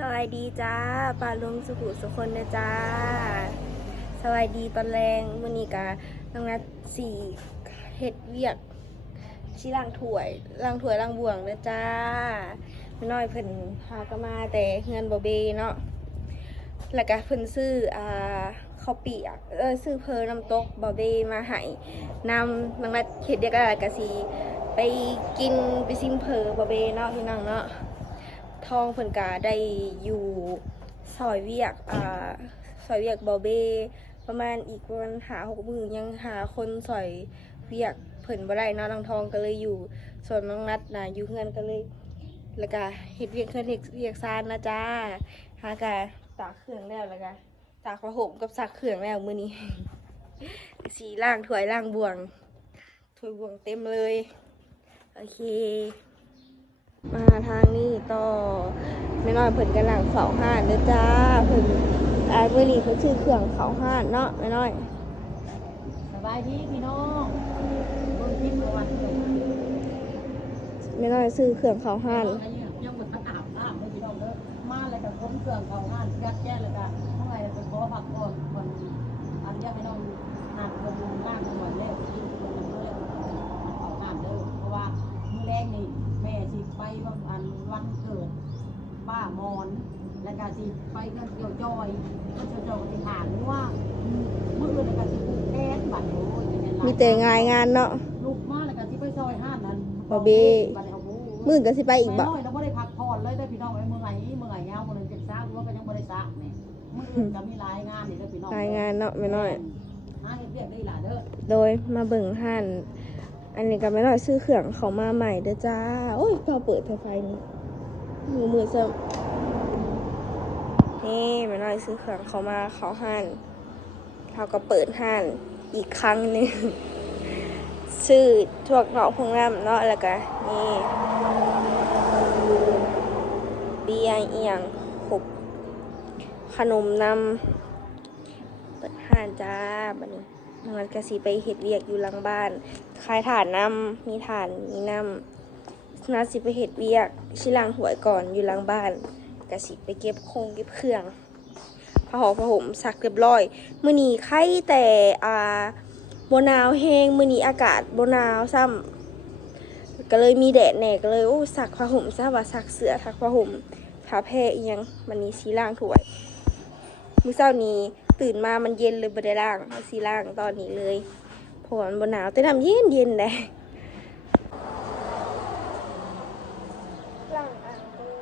สวัสดีจ้าปลาลุงสุขุสุคนนะจ้าสวัสดีตอนแรงมือนี้กะน้องนัดสี่เฮ็ดเวียกชิล่างถวยล่างถวยล่างบ่วงนะจ้าไม่น้อยเพิ่นพาก็มาแต่เงินบ่เบเนาะแล้วก็เพิ่นซื้ออ่าข้าวเปียกเออซื้อเพอน้ำตกบ่เบมาให้นำน้องนัดเฮ็ดเรียกอะไรก็สิไปกินไปซิมเพอบ่เบเนาะพี่น้องเนาะ ทองเพิ่นกาได้อยู่ซอยเวียกอ่าซอยเวียกบอเบประมาณอีกประมาณหาหกมือยังหาคนซอยเวียกเพิ่นบ่ได้เนาะน้องทองก็เลยอยู่ ส่วนน้องนัดนะอยู่เฮือนก็เลยแล้วก็เฮ็ดเวียกเฮือนเฮ็ดเวียกซานนะจ้าหากะตากเครื่องแล้วแล้วก็ตากผ้าห่มกับซักเครื่องแล้วมื้อนี้สีล่างถ้วยล่างบวงถ้วยบวงเต็มเลย โอเค มาทางนี้ต่อไม่น้อยเพิ่นกำลังเสาห้านเด้อจ้าเพิ่นอ่าเมื่อนี้เพิ่นชื่อเครื่องเขาห้านเนาะไม่น้อยสบายดีพี่น้องเบิ่งพิมพ์ประวัติเลยไม่น้อยซื้อเครื่องเขาห้านยังบ่ทันอาบน้ำเลยพี่น้องเด้อมาแล้วก็ผมเครื่องเข้าห้านยัดแย่แล้วก็เมื่อไหร่ไปขอพักก่อนก่อนอันเรียกให้น้องน้ำเพิ่นล่างก่อนแล้วกินเพิ่นเด้อเข้าห้านเด้อเพราะว่ามื้อแรกนี่แม่สิไปวันอันวันเกิดป้ามอน แล้วก็ สิไปกันเกี่ยวจอยก็เกี่ยวจอยก็สิถามว่ามื้ออื่นแล้วก็สิผูกแขนบัดโอ้ยเป็นไงล่ะมีแต่งานงานเนาะ ลูกมาแล้วก็สิไปซอยห้านนั้นบ่เบ้ บัดนี้เอาหมูมื่นก็สิไปอีกไปบ่น้อยแล้วบ่ได้พักผ่อนเลยได้อพี่น้องไอ้เมื่อไหร่เมื่อไหร่ยาวมื้อนึงเจ็บซ่ากูว่าก็ยังบ่ได้ซักนี่มื้ออื่นก็มีหลายงานนี่เด้อพี่น้องรายงานเนาะไม่น้อย หาเฮ็ดเรียกได้หล่ะเด้อโดยมาเบิ่งห้านอันนี้ก็ไม่น้อยซื้อเครื่องเขามาใหม่เด้อจ้า โอ้ยพอเปิดเทอไฟนี่มือมือเสม นี่ม่น้อยซื้อเครื่องเขามาเขาห้านเขาก็เปิดห้านอีกครั้งหนึ่งซื้อทั่วเนาะพวกน้ำเนาะแล้วก็นี่เบียร์เอียงหกขนมนำเปิดห้านจ้าบัดนี้มันก็สิไปเฮ็ดเวียกอยู่หลังบ้านขายถ่านนำมีถ่านมีน้ำนัดสิไปเฮ็ดเวียกชิล้างหวยก่อนอยู่หลังบ้าน ก็สิไปเก็บโครงเก็บเครื่องผ้าห่อผ้าห่มซักเรียบร้อย มื้อนี้ไข่แต่อ่าบหนาวแห้งมื้อนี้อากาศบหนาวซ้ำก็เลยมีแดดแหน่ก็เลยโอ้สักผ้าห่มซะว่าสักเสื้อทักผ้าห่มผ้าแพรอีหยังมันนี้สีล่างถ้วยมื้อเช้านี้ตื่นมามันเย็นเลยบ่ได้ล้างสีล่างตอนนี้เลยเพราะมันบ่หนาวแต่น้ำเย็นเย็นๆเลยล้างอ่างมือ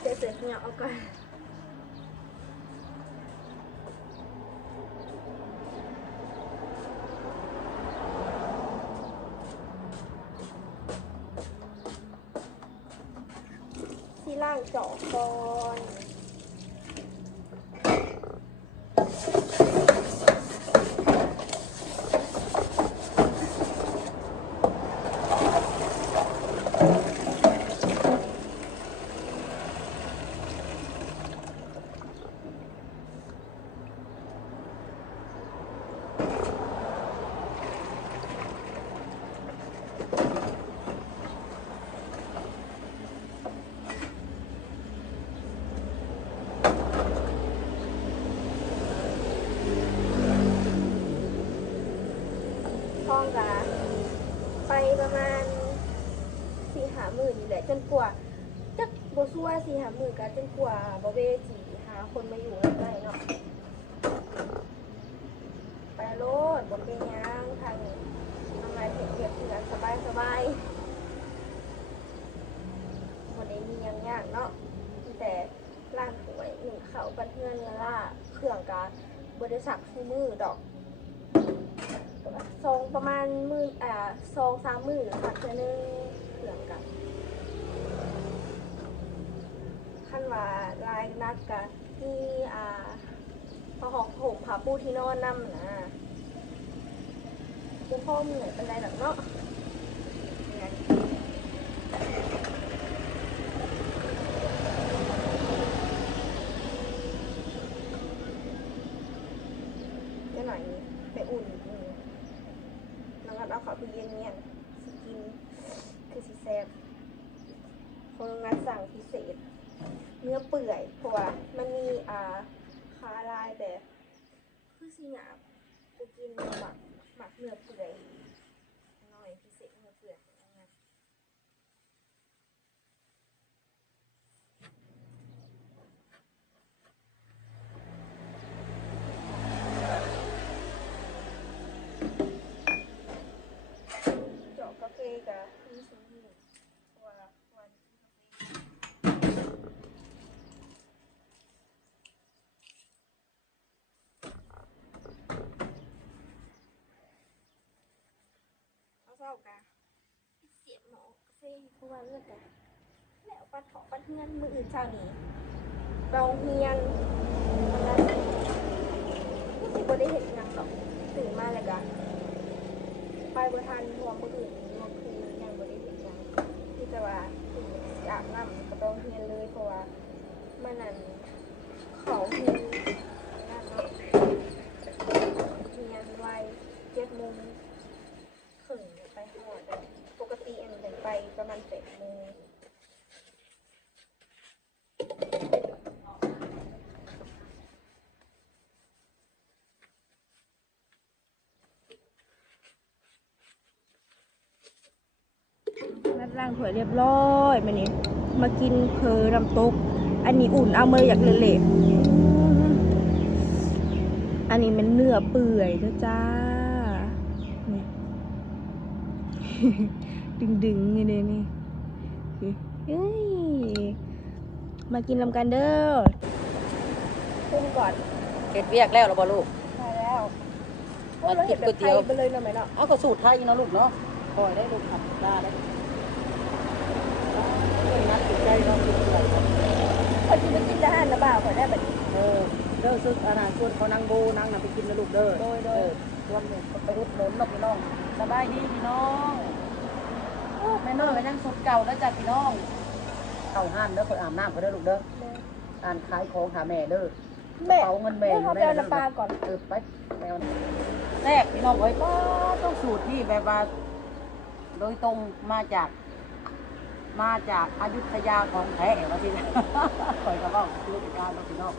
เดี๋ยวเสร็จเนี่ยเอาก่อนสี ล่างเจาะก่อนห้องกะไปประมาณสี่หาหมื่นนี่แหละจนกว่าจักบซัวสี่ หามื่นกันจนกว่าบเวจีหาคนมาอยู่ได้เนาะไปโลดบนเป็นยังทางทำงานเห็นเก็บเงินสบายสบายบนได้มียังยากเนาะแต่ล่างถวยหนึ่งเขาบันเทือนเงล่าเครื่องกาบริษัทคู่มือดอกทรงประมาณมืออ่าทรงสามมือค่ะเพื่อนึงเผื่อมกัน มาลายหนักกะมีอ่าผ้าหอกห่มผ้าปูที่นอนนำนะปูพ่อเหนื่อยเป็นไรหรอกเนาะเนี่ยเดี๋ยวหน่อยไปอุ่นแล้วก็เอาข้าวไปเย็นเนี่ยสกินคือสิแซ่บคนงานสั่งพิเศษ เนื้อเปื่อยเพราะว่ามันมีอ่าคาลายแต่คือสิหยาบจะกินหมักหมักเนื้อเปื่อยหน่อยพิเศษเนื้อเปื่อยนะ เจาะกาแฟกับมีสิ่งที่เพราะว่าวันกาแฟ เอาเศร้ากะเสียหมอกาแฟเพราะว่าเลือกกะแล้วปัดเถาะปัดเฮือนมืออื่นเช้านี้เราเฮียนวันนั้นรู้สึกว่าได้เห็นงานหรอกตื่นมาแล้วกะไปบทันหัวมืออื่นหัวคืนยังบริเวณยังที่จะว่าถึงอาบน้ำก็ต้องเฮียนเลยเพราะว่ามันนั่นเขาเฮียนนั่นเนาะเฮียนไวเจ็ดโมงครึ่งไปหอดอะปกติอันเป็นไปประมาณแปดโมงนัดร่างถวยเรียบร้อยมานี่มากินเพอรำตก อันนี้อุ่นเอาเมืออยากเละๆอันนี้มันเนื้อเปื่อยเด้อจ้า นี่ ดึงดึงๆนี่เลยนี่เฮ้ย มากินลำกันเด้อพุ่งก่อนเฮ็ดเวียกแล้วเหรอบ่ลูกใช่แล้วมากินก๋วยเตี๋ยวไปเลยเนาะไหมเนาะเอาก็สูตรไทยเนาะลูกเนาะคอยได้ลูกขับได้ได้เรื่องนัดติดใจเราติดใจเราเขาจะไปกินทหารนะบ่าวขอได้แบบนี้เออเด้อซึกอาณาชวนเขานั่งโบนั่งน่ะไปกินนะลูกเด้อโดยโดยเออชวนหมู่ไปอุดหนุนเนาะพี่น้องสบายดีพี่น้องโอ้ แม่น้อยก็ยังสุดเก่าแล้วจ้ะพี่น้องเข้าห้านเด้อคนอาบน้ำก็เด้อลูกเด้ออ่านขายของหาแม่เด้อแม่เป๋าเงินแม่แม่เขาไปเอาน้ำปลาก่อนเออไปไปเอาแรกพี่น้องเอ้ยป้าต้องสูตรที่แบบว่า โดยตรงมาจาก มาจากอายุทยาของแท้ว่าที่คอยกระบอกลูกการเราพี่น้อง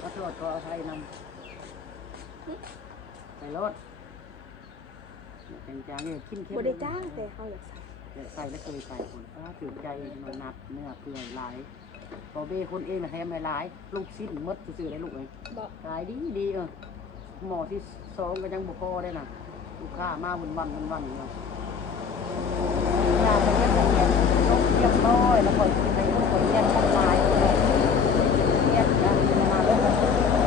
ก็โทษขออภัยนำไปรถเป็นจางเนี่ยกินเข้มบ่ได้จ้างแต่เขาอยากใส่ ใส่แล้วเคยใส่คนอ้าถือใจมันนับเนื้อเปื่อยหลายพอเบ้คนเองนะแทมไม่หลาย ลูกชิ้นหมดซื่อๆเลยลูกเอ้ยบอกขายดีดีเออหมอที่สองก็ยังบุพอได้นะลูกค้ามาวันวันวันวันเนาะงานเป็นเรียนเรียนต้องเรียบร้อยแล้วก็กินในลูกคนเรียนชั้นลายเรียนนะมาเรื่อง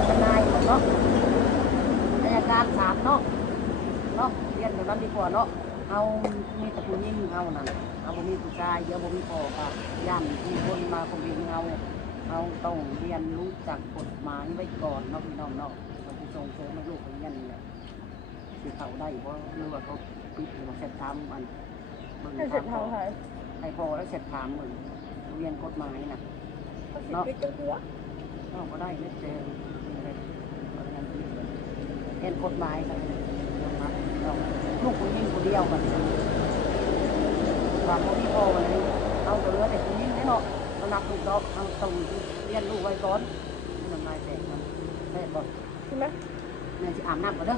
ทนายเนาะอายการศาลเนาะเนาะเรียนแบบนั้นดีกว่าเนาะ เอามีแต่ผู้หญิงเอานั่นเอาบ่มีผู้ชายเดี๋ยวบ่มีพ่อค่ะย่านมีคนมาคงมีเอาเราต้องเรียนรู้จักกฎหมายไว้ก่อนเนาะพี่น้องเนาะเราจะส่งเสริมให้ลูกเรียนนี่แหละสิเขาได้เพราะหรือว่าเขาปิดหรือว่าเสร็จทำอันเบิ่งให้เสร็จเท่าไหร่ให้พอแล้วเสร็จทำเหมือนเรียนกฎหมายนะเขาสิปิดจังหัวนอกก็ได้ไม่เจอเรียนกฎหมายกันนะครับเรา ลูกผู้หญิงคนเดียวกันความที่พ่อวันนี้เอาแต่เรือแต่ผู้หญิงแน่นาะเรานับลูกเราเอาต้องเรียนลูกไว้ก่อนมันนายแต่งมันแม่บอกใช่ไหมแม่จะอาบน้ำก่อนเด้อ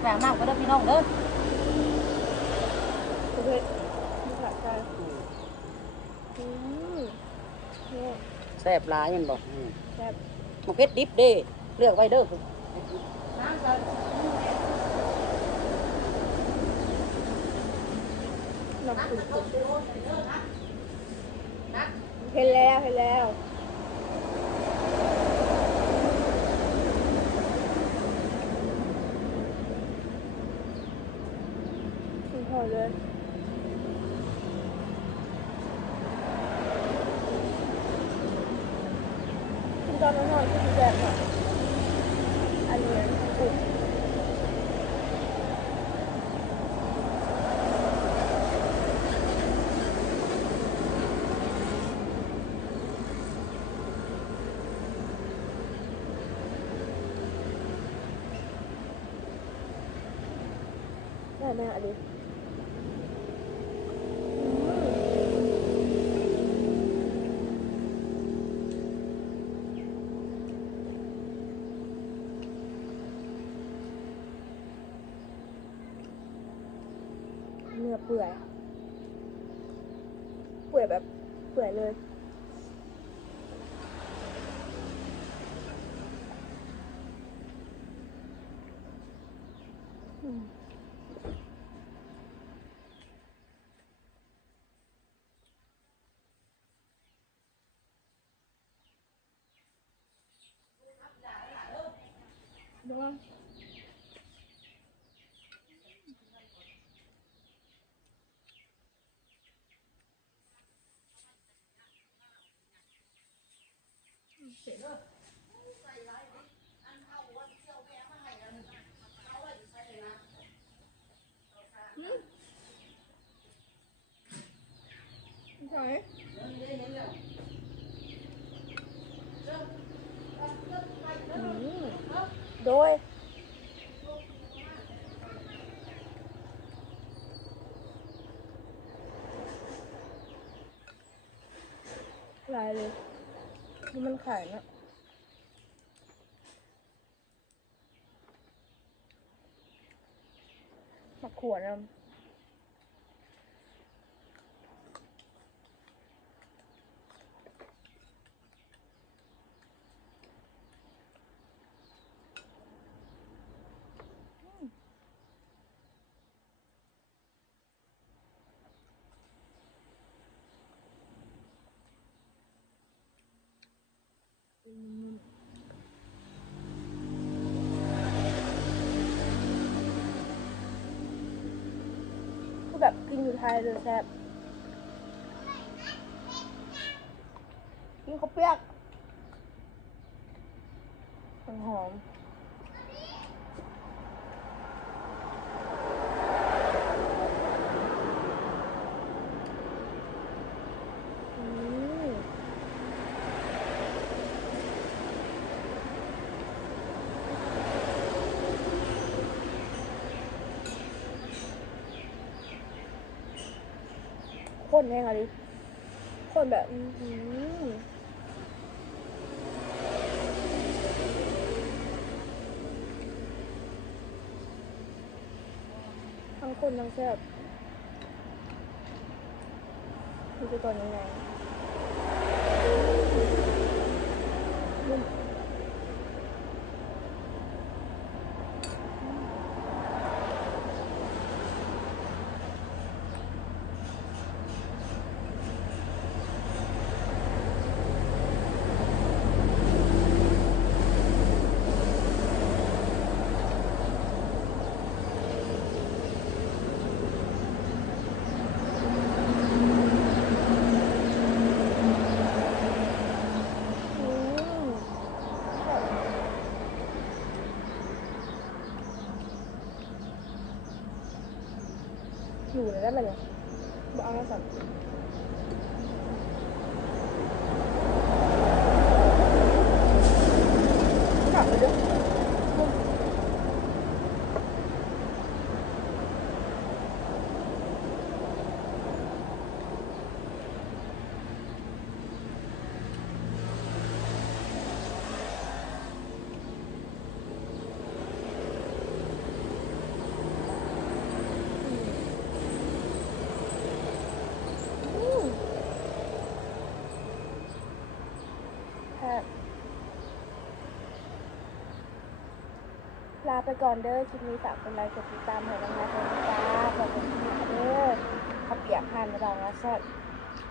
ไปอาบน้ำก่อนเด้อพี่น้องเด้อประเภทมีผักกาดอืมแซ่บหลายมันบอกแบบมะเพชรดิบเด้เลือกไว้เด้อน้ำขุ่ นๆเห็นแล้วเห็นแล้วกินพอเลย ตอนนอนๆก็คือแบบว่าอันนี้อุบ ได้ไหมอันนี้เนื้อเปื่อย เปื่อยแบบ เปื่อยเลย đúng không Xịn rồi Okay. เลยที่มันขายนะ่ะมะขวดนะ ก็แบบกินอยู่ไทยเลยแซ่บกินข้าวเปียกหอมอืม ข้นแน่ค่ะดิข้นแบบอือหือทั้งข้นทั้งแซ่บดูจะตัวนี้ไงนุ่มอืม อยู่เลยได้ไหมเนี่ยบอกเอามาสั่งกลับไปด้วยอืมแซ่บลา ไปก่อนเด้อคลิปนี้ฝากเป็นไลค์กดติดตามให้น้องนัทด้วยนะจ้าขอบคุณที่มาเด้อข้าเปียกหั่นกระดองแล้วสด